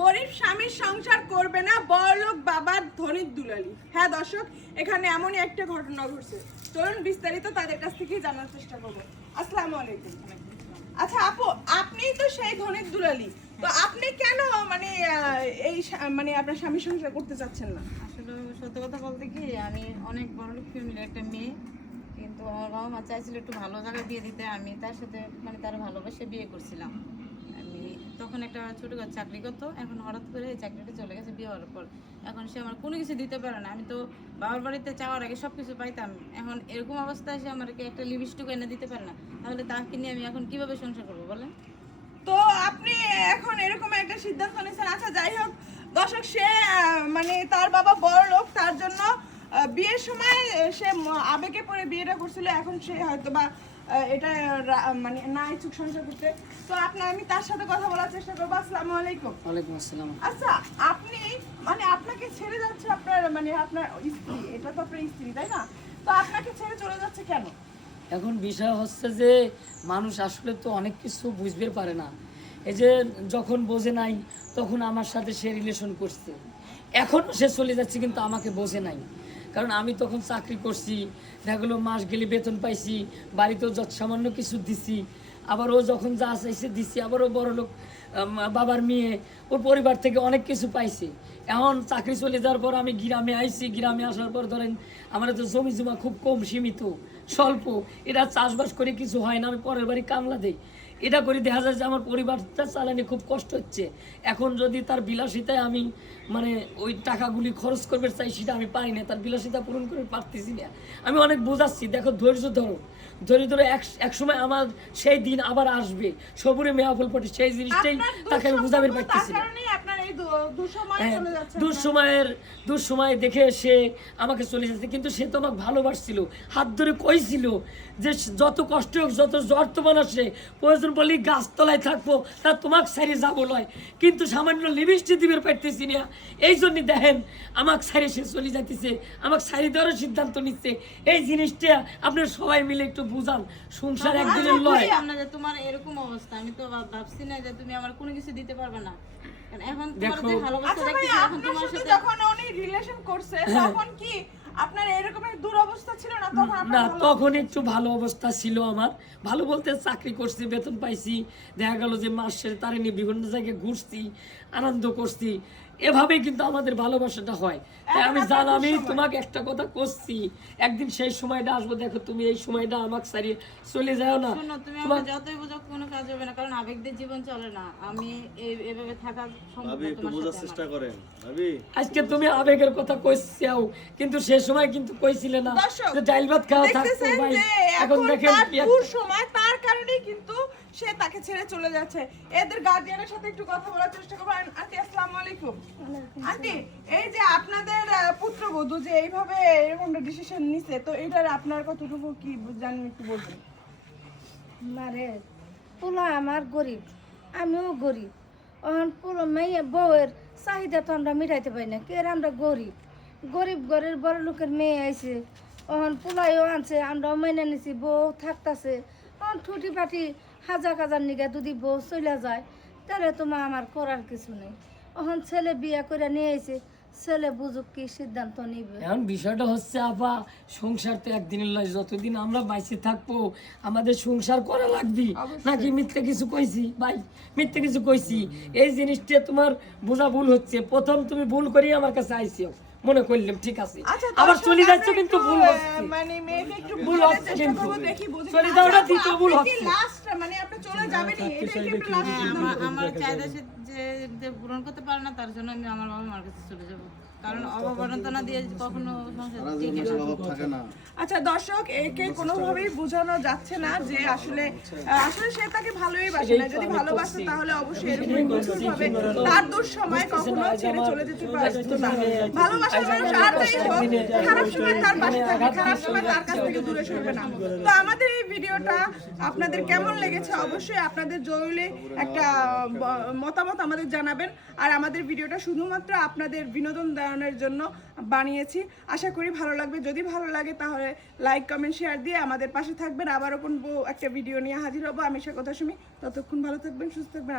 গরিব স্বামীর সংসার করবে না, বড়লোক বাবার ধনির দুলালি। হ্যাঁ দর্শক, এখানে এমনই একটা ঘটনা ঘটছে। চলুন বিস্তারিত তাদের কাছ থেকেই জানার চেষ্টা করবো। আসসালামু আলাইকুম। আচ্ছা আপু, আপনিই তো সেই ধনির দুলালি, তো আপনি কেন মানে মানে আপনার স্বামীর সংসার করতে চাচ্ছেন না? আসলে সত্য কথা বলতে কি, আমি অনেক বড় লোক ফ্যামিলির একটা মেয়ে, কিন্তু আমার বাবা মা চাইছিল একটু ভালো জায়গায় বিয়ে দিতে। আমি তার সাথে মানে তার ভালোবাসে বিয়ে করছিলাম। আমি তখন একটা ছোটখাটো চাকরি করতো, এখন হঠাৎ করে এই চাকরিটা চলে গেছে বিয়ে হওয়ার পর। এখন সে আমার কোনো কিছু দিতে পারে না। আমি তো বাবার বাড়িতে চাওয়ার আগে সব কিছু পাইতাম, এখন এরকম অবস্থায় সে আমাকে একটা লিপস্টিক এনে দিতে পারে না, তাহলে তাকে নিয়ে আমি এখন কিভাবে সংসার করবো বলেন? তো আপনি এখন এরকম একটা সিদ্ধান্ত নিয়েছেন। আচ্ছা যাই হোক দর্শক, সে মানে তার বাবা বড় লোক, তার জন্য বিয়ের সময় সে আবেগে পড়ে বিয়েটা করছিল। এখন সে হয়তো বা এটা মানে না ইচ্ছুক সংসার করতে। তো আমি তার সাথে কথা বলার চেষ্টা করবো। আসসালামু আলাইকুম। ওয়ালাইকুম আসসালাম। আচ্ছা আপনি মানে আপনাকে ছেড়ে যাচ্ছে আপনার মানে আপনার স্ত্রী, এটা তো আপনার স্ত্রী তাই না? তো আপনাকে ছেড়ে চলে যাচ্ছে কেন? এখন বিষয় হচ্ছে যে মানুষ আসলে তো অনেক কিছু বুঝতে পারে না। এই যে যখন বোঝে নাই তখন আমার সাথে সে রিলেশন করছে, এখন সে চলে যাচ্ছে কিন্তু আমাকে বোঝে নাই। কারণ আমি তখন চাকরি করছি, দেখা গেলো মাস গেলে বেতন পাইছি, বাড়িতেও যত সামান্য কিছু দিছি, আবার ও যখন যা চাইছে দিছি, আবার ও বড় লোক বাবার মেয়ে, ওর পরিবার থেকে অনেক কিছু পাইছে। এখন চাকরি চলে যাওয়ার পর আমি গ্রামে আইছি, গ্রামে আসার পর ধরেন আমার তো জমি জমা খুব কম, সীমিত, স্বল্প, এটা চাষবাস করে কিছু হয় না, আমি পরের বাড়ি কামলা দিই, এটা করে দেখা যায় যে আমার পরিবারটা চালানি খুব কষ্ট হচ্ছে। এখন যদি তার বিলাসিতায় আমি মানে ওই টাকাগুলি খরচ করবে চাই, সেটা আমি পারি না, তার বিলাসিতা পূরণ করে পারতেছি না। আমি অনেক বোঝাচ্ছি, দেখো ধৈর্য ধরো, ধরে ধরে এক সময় আমার সেই দিন আবার আসবে, সবুরে মেয়াফল পড়ে, সেই জিনিসটাই তাকে আমি বুঝাতে পারতেছি না। দুঃসময়ে দেখে সে আমাকে চলে যাচ্ছে, কিন্তু সে তো আমাকে ভালোবাসছিল, হাত ধরে কইছিল যে যত কষ্ট হোক, যত জ্বর তোমার আসে, প্রয়োজন পড়লে গাছতলায় থাকবো, তা তোমাকে সারি যাবো লয়, কিন্তু সামান্য লিপস্টিক দিবের পাইতেছি না। এই জন্যই দেখেন আমাকে সারি সে চলে যাইতেছে, আমাকে সারি দেওয়ার সিদ্ধান্ত নিচ্ছে। এই জিনিসটা আপনার সবাই মিলে একটু বুঝান, সংসার একদিনের লয়। তোমার এরকম অবস্থা, আমি তো ভাবছি না যে তুমি আমার কোনো কিছু দিতে পারবে না। এখন দেখো, তোমার যে ভালোবাসা দেখতেছি, এখন তোমার সাথে যখন উনি রিলেশন করছে তখন কি আপনার এরকমের দুরবস্থা ছিল না? তখন না, তখন একটু ভালো অবস্থা ছিল আমার। ভালো বলতে চাকরি করছি, বেতন পাইছি, দেখা গেল যে মাসের তারে নিয়ে বিভিন্ন জায়গায় ঘুরছি, আনন্দ করছি, এভাবে কিন্তু আমাদের ভালোবাসাটা হয়। তাই আমি আমি তোমাকে একটা কথা করছি, একদিন সেই সময়টা আসবো, দেখো তুমি এই সময়টা আমাকে সারিয়ে চলে যাও না। শোনো, তুমি আমাকে যতই বোঝো কোনো কাজ হবে না, কারণ আবেগ দিয়ে জীবন চলে না। আমি এভাবে থাকা সম্ভব না তোমার সাথে। চেষ্টা করেন ভাবি, আজকে তুমি আবেগের কথা কইছাও, কিন্তু সে সময় কিন্তু কইছিলে না যে ডাল ভাত খাওয়া থাকতো ভাই। এখন দেখেন সময় তার কারণেই কিন্তু সে তাকে ছেড়ে চলে যাচ্ছে। এদের গার্ডিয়ানের সাথে একটু কথা বলার চেষ্টা করবো। আন্টি আসসালামু আলাইকুম। আন্টি, এই যে আপনাদের পুত্রবধূ যে এইভাবে এরকম ডিসিশন নিছে, তো এটার আপনার কতটুকু কি জানেন একটু বলবেন? মারে পোলা আমার গরিব, আমিও গরিব। অহন পুরো মেয়ে বউয়ের চাহিদা তো আমরা মিটাইতে পারি না, কে আমরা গরিব, গরিব ঘরের বড় লোকের মেয়ে আইছে, অহন পোলাইও আনছে, আমরাও মেনে নিছি, বউ থাকতেছে। অহন ঠুটি পাটি হাজার হাজার নিগা যদি বউ চলে যায়, তাহলে তোমার আমার করার কিছু নেই। অহন ছেলে বিয়া করে নিয়ে আইছে, ছেলে বুঝুক কি সিদ্ধান্ত নিবে। এখন বিষয়টা হচ্ছে আপা, সংসার তো একদিনের লয়, যতদিন আমরা বাইসে থাকবো আমাদের সংসার করা লাগবে নাকি? মিথ্যে কিছু কইছি ভাই, মিথ্যে কিছু কইছি? এই জিনিসটা তোমার বোঝা ভুল হচ্ছে। প্রথম তুমি ভুল করি আমার কাছে আইসিও, মনে করলাম ঠিক আছে, আবার চলে যাচ্ছে কিন্তু ভুল হচ্ছে, মানে মেয়েকে একটু ভুল হচ্ছে, কিন্তু দেখি বুঝি চলে যাওয়াটা দ্বিতীয় ভুল হচ্ছে। লাস্ট মানে আপনি চলে যাবেনই, এটা কি একটু লাস্ট? আমার চাহিদা যে পূরণ করতে পারে না, তার জন্য আমি আমার বাবা মার কাছে চলে যাব, কারণ অভাবনা দিয়ে কখনো সংসার টিকে না। আচ্ছা দর্শক, একে কোনোভাবেই বোঝানো যাচ্ছে না যে আসলে সে তাকে ভালোই বাসে না। যদি ভালোবাসে তাহলে অবশ্যই এরকম নিষ্ঠুর ভাবে তার দুঃসময় কখনো ছেড়ে চলে যেতে পারতো না। ভালোবাসার মানুষ আর যাই হোক, খারাপ সময় তার পাশে থাকবে, খারাপ সময় তার কাছ থেকে দূরে সরবে না। তো আমাদের এই ভিডিওটা আপনাদের কেমন লেগেছে অবশ্যই আপনাদের জরুরি একটা মতামত আমাদের জানাবেন। আর আমাদের ভিডিওটা শুধুমাত্র আপনাদের বিনোদন দেওয়ানোর জন্য বানিয়েছি, আশা করি ভালো লাগবে। যদি ভালো লাগে তাহলে লাইক কমেন্ট শেয়ার দিয়ে আমাদের পাশে থাকবেন। আবারও কোন একটা ভিডিও নিয়ে হাজির হবো। আমি স্বাগত সুমি, ততক্ষণ ভালো থাকবেন, সুস্থ থাকবেন।